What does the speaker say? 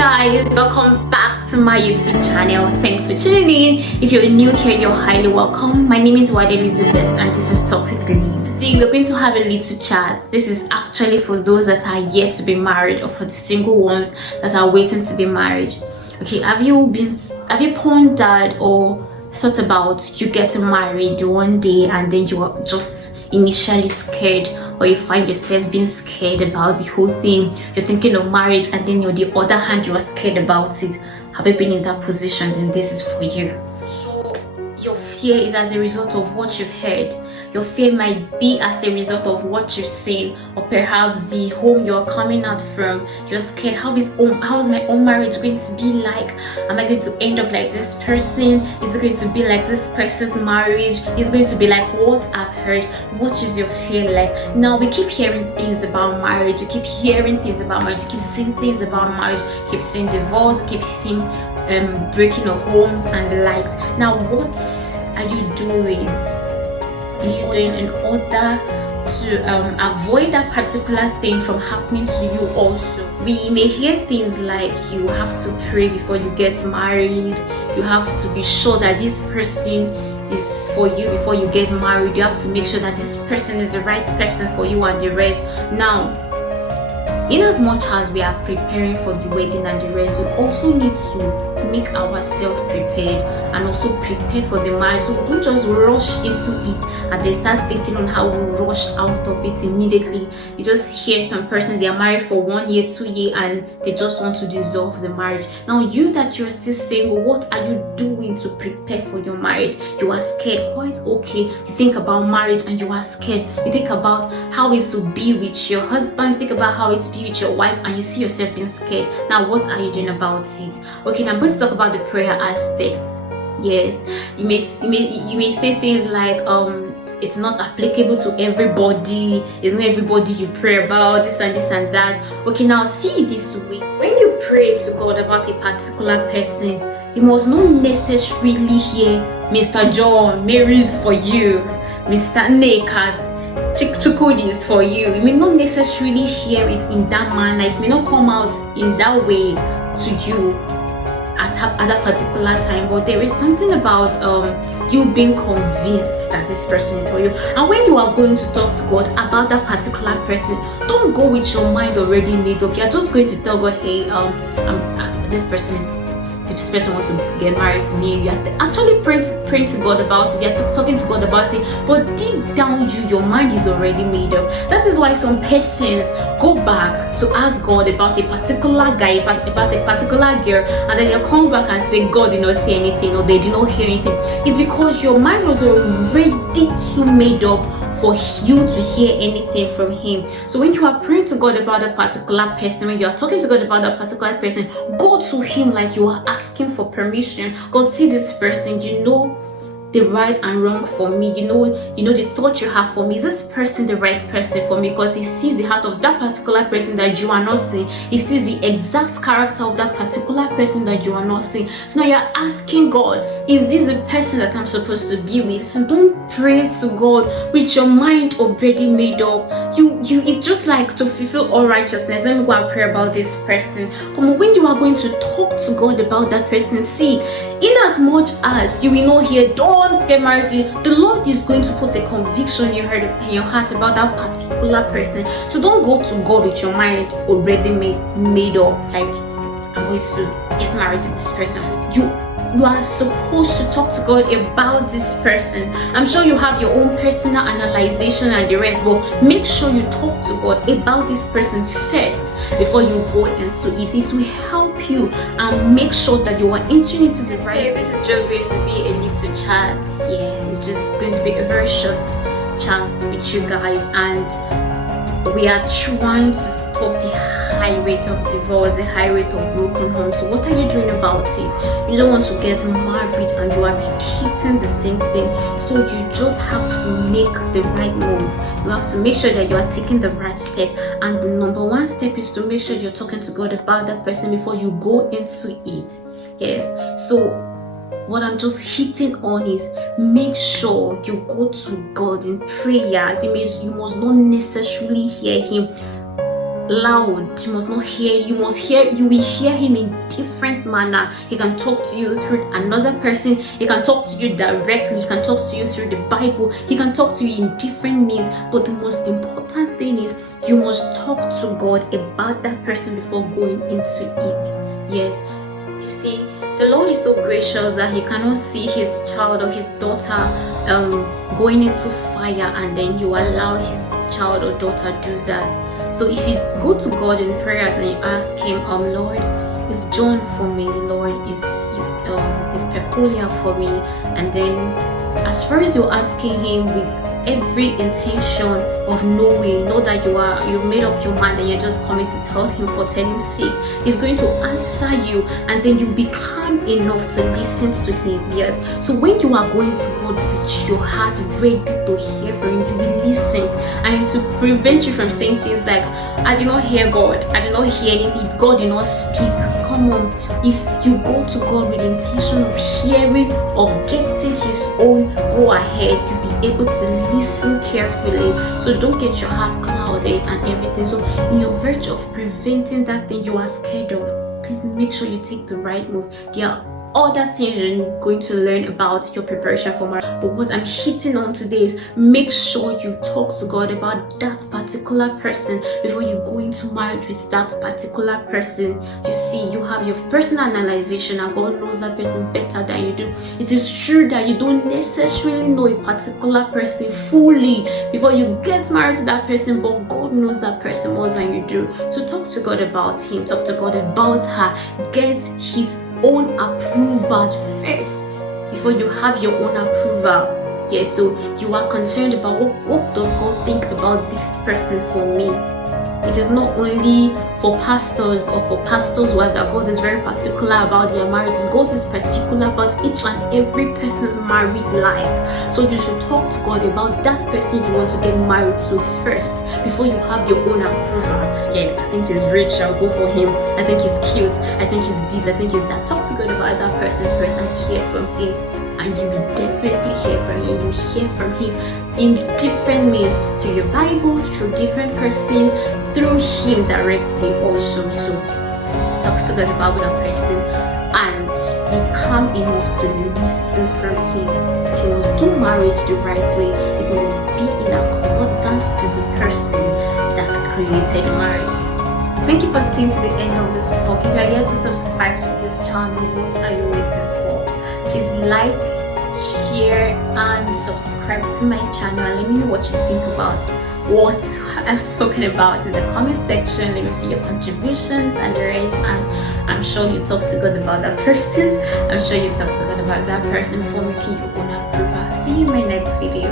guys, welcome back to my YouTube channel. Thanks for tuning in. If you're new here, you're highly welcome. My name is Wade Elizabeth and this is Talk with Liz. See, we're going to have a little chat. This is actually for those that are yet to be married or for the single ones that are waiting to be married. Okay, have you pondered or thought about you getting married one day and then you are just initially scared, or you find yourself being scared about the whole thing? You're thinking of marriage and then on the other hand you are scared about it. Have you been in that position? Then this is for you. So your fear is as a result of what you've heard. Your fear might be as a result of what you've seen, or perhaps the home you're coming out from. You're scared. How is my own marriage going to be like? Am I going to end up like this person? Is it going to be like this person's marriage? Is it going to be like what I've heard? What is your fear like? Now we keep hearing things about marriage. You keep hearing things about marriage. You keep seeing things about marriage. You keep seeing divorce. You keep seeing breaking of homes and the likes. Now what are you doing? In order to avoid that particular thing from happening to you also? We may hear things like you have to pray before you get married, you have to be sure that this person is for you before you get married, you have to make sure that this person is the right person for you and the rest. Now, in as much as we are preparing for the wedding and the rest, we also need to make ourselves prepared and also prepare for the marriage. So don't just rush into it and then start thinking on how we rush out of it immediately. You just hear some persons, they are married for 1 year, 2 years, and they just want to dissolve the marriage. Now you that you're still single, what are you doing to prepare for your marriage? You are scared. Quite okay. You think about marriage and you are scared. You think about how it will be with your husband, you think about how it will be with your wife, and you see yourself being scared. Now what are you doing about it? Okay, now I'm going to talk about the prayer aspect. Yes, you may say things like it's not applicable to everybody, it's not everybody you pray about, this and this and that. Okay, now see it this way. When you pray to God about a particular person, you must not necessarily hear Mr. John, Mary is for you, Mr. Naked, Chukudi is for you. You may not necessarily hear it in that manner. It may not come out in that way to you at that particular time, but there is something about you being convinced that this person is for you. And when you are going to talk to God about that particular person, don't go with your mind already made up. You're just going to tell God, hey, this person wants to get married to me. You are actually praying to God about it. You're talking to God about it, but deep down your mind is already made up. That is why some persons go back to ask God about a particular guy, about a particular girl, and then they'll come back and say God did not say anything or they did not hear anything. It's because your mind was already too made up for you to hear anything from him. So when you are praying to God about a particular person, when you are talking to God about that particular person, go to him like you are asking for permission. God, see this person, you know the right and wrong for me, you know the thought you have for me. Is this person the right person for me? Because he sees the heart of that particular person that you are not seeing. He sees the exact character of that particular person that you are not seeing. So now you're asking God, is this the person that I'm supposed to be with? So don't pray to God with your mind already made up. It's just like to fulfill all righteousness, let me go and pray about this person. Come on, when you are going to talk to God about that person, see, in as much as you will not hear, don't get married to you, the Lord is going to put a conviction in your heart about that particular person. So don't go to God with your mind already made up, like I'm going to get married to this person. You are supposed to talk to God about this person. I'm sure you have your own personal analysis and the rest, but make sure you talk to God about this person first before you go into it. It will help you and make sure that you are entering into the right. This is just going to be a little chat. Yeah, it's just going to be a very short chat with you guys, and we are trying to stop the high rate of divorce, the high rate of broken homes. So what are you doing about it? You don't want to get married and you are repeating the same thing. So you just have to make the right move. You have to make sure that you are taking the right step. And the number one step is to make sure you're talking to God about that person before you go into it. Yes. So what I'm just hitting on is make sure you go to God in prayers. It means you must not necessarily hear him loud. You must not hear. You will hear him in different manner. He can talk to you through another person. He can talk to you directly. He can talk to you through the Bible. He can talk to you in different means. But the most important thing is you must talk to God about that person before going into it. Yes. You see, the Lord is so gracious that he cannot see his child or his daughter going into fire, and then you allow his child or daughter do that. So if you go to God in prayers and you ask him, Lord, is John for me, Lord, is peculiar for me, and then as far as you're asking him with every intention of knowing, know that you've made up your mind and you're just coming to tell him for telling sake, he's going to answer you, and then you become enough to listen to him. Yes. So when you are going to God with your heart ready to hear from him, you will listen, and to prevent you from saying things like, I did not hear God, I did not hear anything, God did not speak. Come on, if you go to God with the intention of hearing or getting his own go ahead, you'll be able to listen carefully. So don't get your heart clouded and everything. So in your verge of preventing that thing you are scared of, please make sure you take the right move. There are other things you're going to learn about your preparation for marriage, but what I'm hitting on today is make sure you talk to God about that particular person before you go into marriage with that particular person. You see, you have your personal analyzation, and God knows that person better than you do. It is true that you don't necessarily know a particular person fully before you get married to that person, but God knows that person more than you do. So talk to God about him, talk to God about her, get his own approval first before you have your own approval. Yeah, so you are concerned about what does God think about this person for me. It is not only for pastors or for pastors' wives that God is very particular about their marriages. God is particular about each and every person's married life. So you should talk to God about that person you want to get married to first before you have your own approval. Yes, I think he's rich, I'll go for him. I think he's cute, I think he's this, I think he's that. Talk to God about that person first and hear from him. And you will definitely hear from him. You hear from him in different means, through your Bible, through different persons, through him directly also. So talk to God about that person and become enough to listen from him. You must do marriage the right way. It must be in accordance to the person that created marriage. Thank you for staying to the end of this talk. If you are yet to subscribe to this channel, what are you waiting for? Please like, share, and subscribe to my channel. Let me know what you think about what I've spoken about in the comment section. Let me see your contributions and the rest, and I'm sure you talk to God about that person. I'm sure you talk to God about that person before making your own approval. See you in my next video.